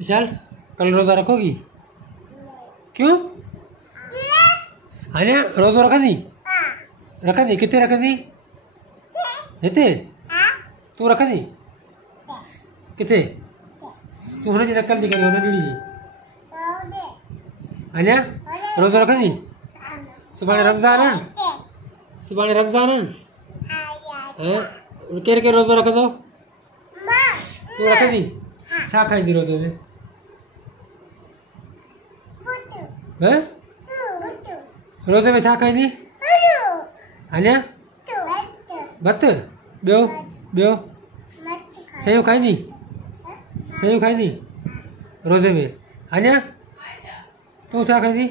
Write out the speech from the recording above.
विशाल कल रोजा रखोगी? क्यों? आन्या रोजा रखंदी? रखंदी किथे रखंदी? हिते? तू रखंदी? किथे? तू हुनजी नकल थी करी हुन ॾींहं जी। आन्या रोजा रखंदी? सुभाणे रमज़ान आहे? सुभाणे रमज़ान आहे? केरु केरु रोज़ो रखंदो? तू रखंदी? छा खाईंदी रोज़े में? रोज़े में छा खाईंदी? आन्या भत ॿियो ॿियो सयूं खाईंदी? सयूं खाईंदी रोज़े में? आन्या तूं छा खाईंदी?